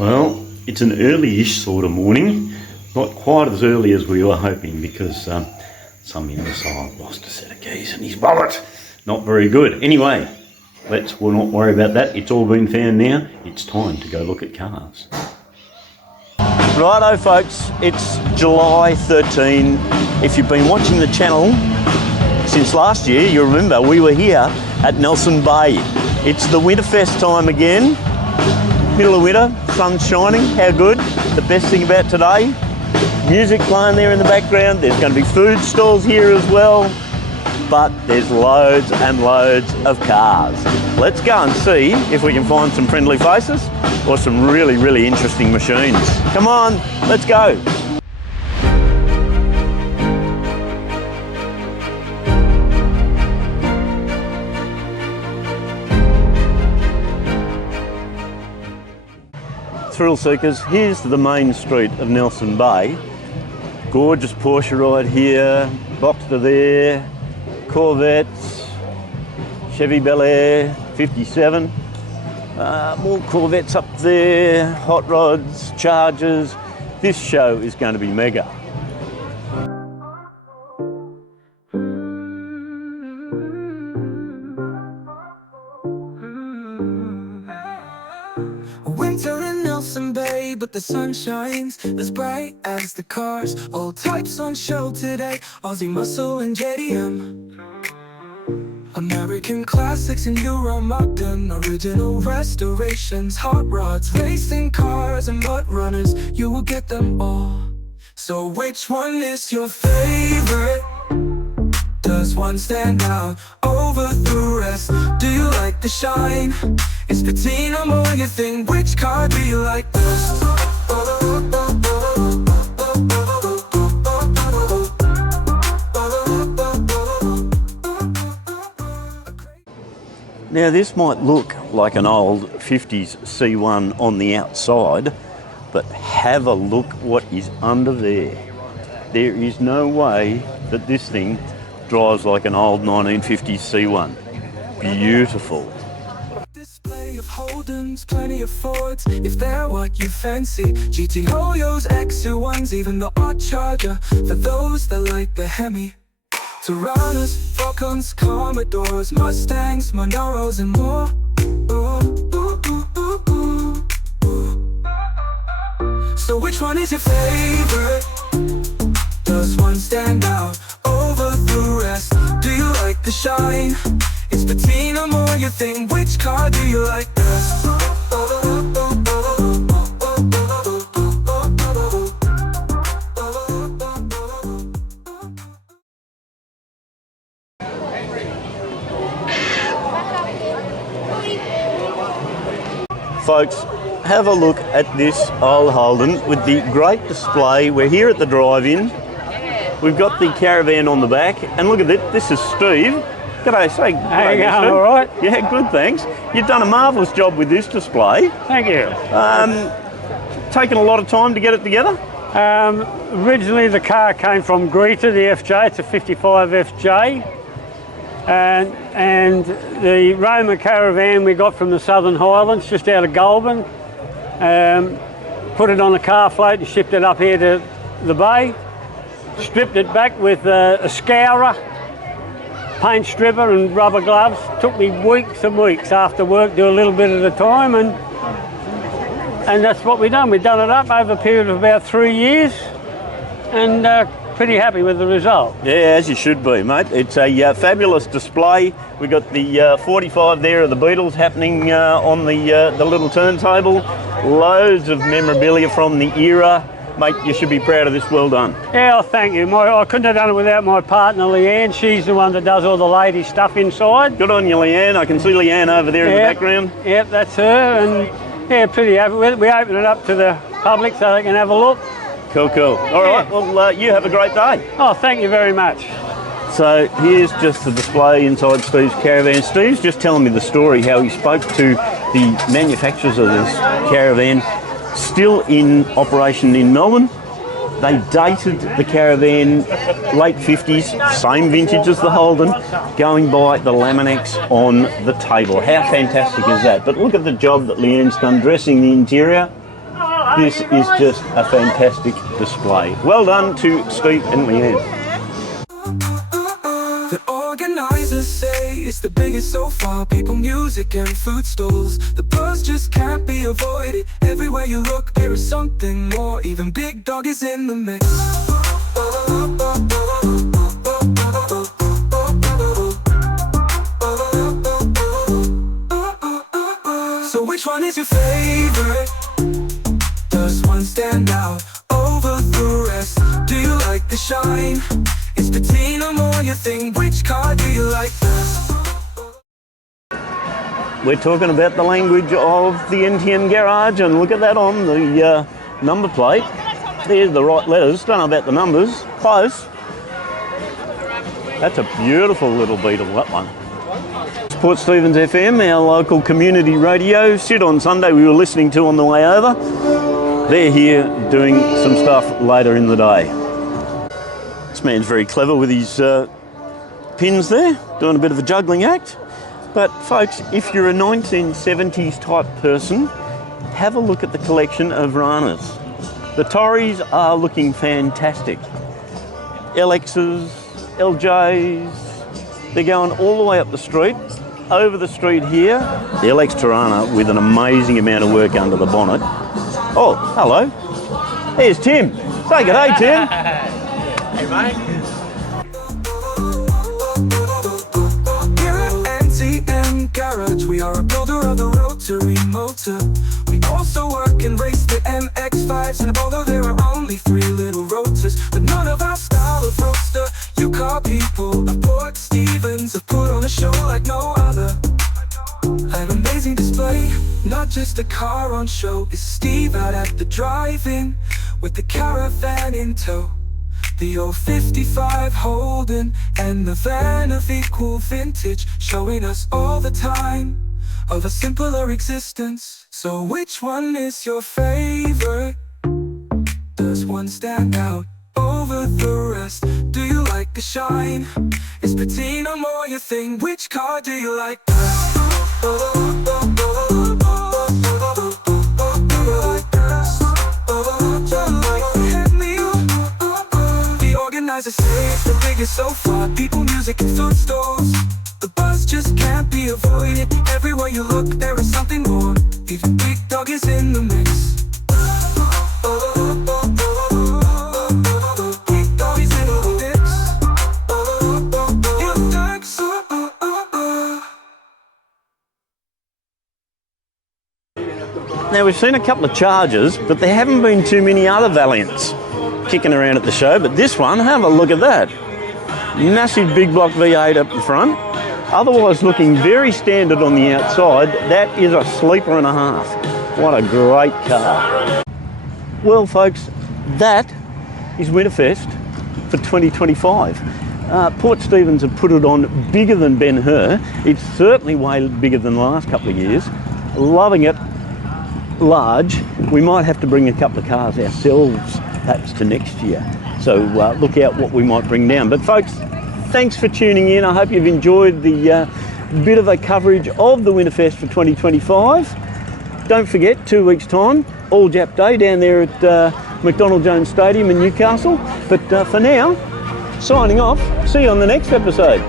Well, it's an early-ish sort of morning, not quite as early as we were hoping because some imbecile lost a set of keys in his wallet. Not very good. Anyway, we'll not worry about that. It's all been found now. It's time to go look at cars. Righto folks, it's July 13. If you've been watching the channel since last year, you remember we were here at Nelson Bay. It's the WinterFest time again. Middle of winter, sun's shining, how good. The best thing about today, music playing there in the background. There's going to be food stalls here as well, but there's loads and loads of cars. Let's go and see if we can find some friendly faces or some really, really interesting machines. Come on, let's go. Thrill seekers, here's the main street of Nelson Bay. Gorgeous Porsche right here, Boxster there, Corvettes, Chevy Bel Air 57, more Corvettes up there, hot rods, Chargers. This show is going to be mega. Winter in Nelson Bay, but the sun shines as bright as the cars. All types on show today, Aussie Muscle and JDM. American classics and Euro modern, original restorations, hot rods, racing cars and mud runners. You will get them all. So which one is your favorite? Does one stand out over the rest? Do you like the shine? It's patina more your thing. Which car do you like best? Now this might look like an old 50s C1 on the outside, but have a look what is under there. There is no way that this thing drives like an old 1950s C1. Beautiful. Display of Holdens, plenty of Fords, if they're what you fancy. GT Hoyos, XU1s, even the odd Charger, for those that like the Hemi. Tyrannos, Falcons, Commodores, Mustangs, Monoros, and more. So which one is your favorite? Does one stand out over the rest? Do you like the shine? It's patina more your thing. Which car do you like best? Folks, have a look at this old Holden with the great display. We're here at the drive-in. We've got the caravan on the back, and look at it, this is Steve. G'day, say How you going, all right? Yeah, good, thanks. You've done a marvellous job with this display. Thank you. Taken a lot of time to get it together? Originally the car came from Greta, the FJ, it's a 55 FJ. And the Roma caravan we got from the Southern Highlands, just out of Goulburn. Put it on a car float and shipped it up here to the bay. Stripped it back with a scourer, paint stripper and rubber gloves. Took me weeks and weeks after work, do a little bit at a time, and that's what we've done. We've done it up over a period of about 3 years, and pretty happy with the result. Yeah, as you should be, mate. It's a fabulous display. We got the 45 there of the Beatles happening on the little turntable. Loads of memorabilia from the era. Mate, you should be proud of this. Well done. Yeah, oh, thank you. I couldn't have done it without my partner Leanne. She's the one that does all the lady stuff inside. Good on you, Leanne. I can see Leanne over there in the background. Yep, that's her. And yeah, pretty happy with it. We open it up to the public so they can have a look. Cool, cool. All right, well, you have a great day. Oh, thank you very much. So here's just the display inside Steve's caravan. Steve's just telling me the story, how he spoke to the manufacturers of this caravan, still in operation in Melbourne. They dated the caravan late 50s, same vintage as the Holden, going by the Laminex on the table. How fantastic is that? But look at the job that Leanne's done dressing the interior. This is just a fantastic display. Well done to Steve and Leanne. The organizers say it's the biggest so far. People, music and food stalls. The buzz just can't be avoided. Everywhere you look there is something more. Even Big Dog is in the mix. So which one is your favorite? Does one stand out over the rest? Do you like the shine? It's patina more your thing. Which car do you like best? We're talking about the language of the NTM garage, and look at that on the number plate. There's the right letters. Don't know about the numbers. Close. That's a beautiful little Beetle, that one. Port Stephens FM, our local community radio. Sid on Sunday we were listening to on the way over. They're here doing some stuff later in the day. This man's very clever with his pins there, doing a bit of a juggling act. But folks, if you're a 1970s type person, have a look at the collection of Ranas. The Tories are looking fantastic. LXs, LJs, they're going all the way up the street. Over the street here, the LX Tirana with an amazing amount of work under the bonnet. Oh, hello. Here's Tim. Say good day, Tim. Hey, mate. Here at NTM Garage, we are a builder of the rotary motor. We also work and race the MX-5s, and although there are only 3 little rotors, but none of our style of roadster. You car people of Port Stephens have put on a show like no other. An amazing display, not just a car on show. It's Steve out at the drive-in with the caravan in tow. The old 55 Holden and the van of equal vintage, showing us all the time of a simpler existence. So which one is your favorite? Does one stand out over the rest? Do you like the shine? Is patina more your thing? Which car do you like best? The organizers say it's the biggest so far. People, music and food stalls. The buzz just can't be avoided. Everywhere you look there is something more. Even Big Dog is in the mix. Big Dog is in the mix. Now we've seen a couple of Chargers, but there haven't been too many other Valiants kicking around at the show. But this one, have a look at that. Massive big block V8 up the front. Otherwise looking very standard on the outside. That is a sleeper and a half. What a great car. Well folks, that is WinterFest for 2025. Port Stephens have put it on bigger than Ben-Hur. It's certainly way bigger than the last couple of years. Loving it. Large. We might have to bring a couple of cars ourselves perhaps to next year. So look out what we might bring down. But folks, thanks for tuning in. I hope you've enjoyed the bit of a coverage of the WinterFest for 2025. Don't forget, 2 weeks' time, All Jap Day down there at McDonald Jones Stadium in Newcastle. But for now, signing off. See you on the next episode.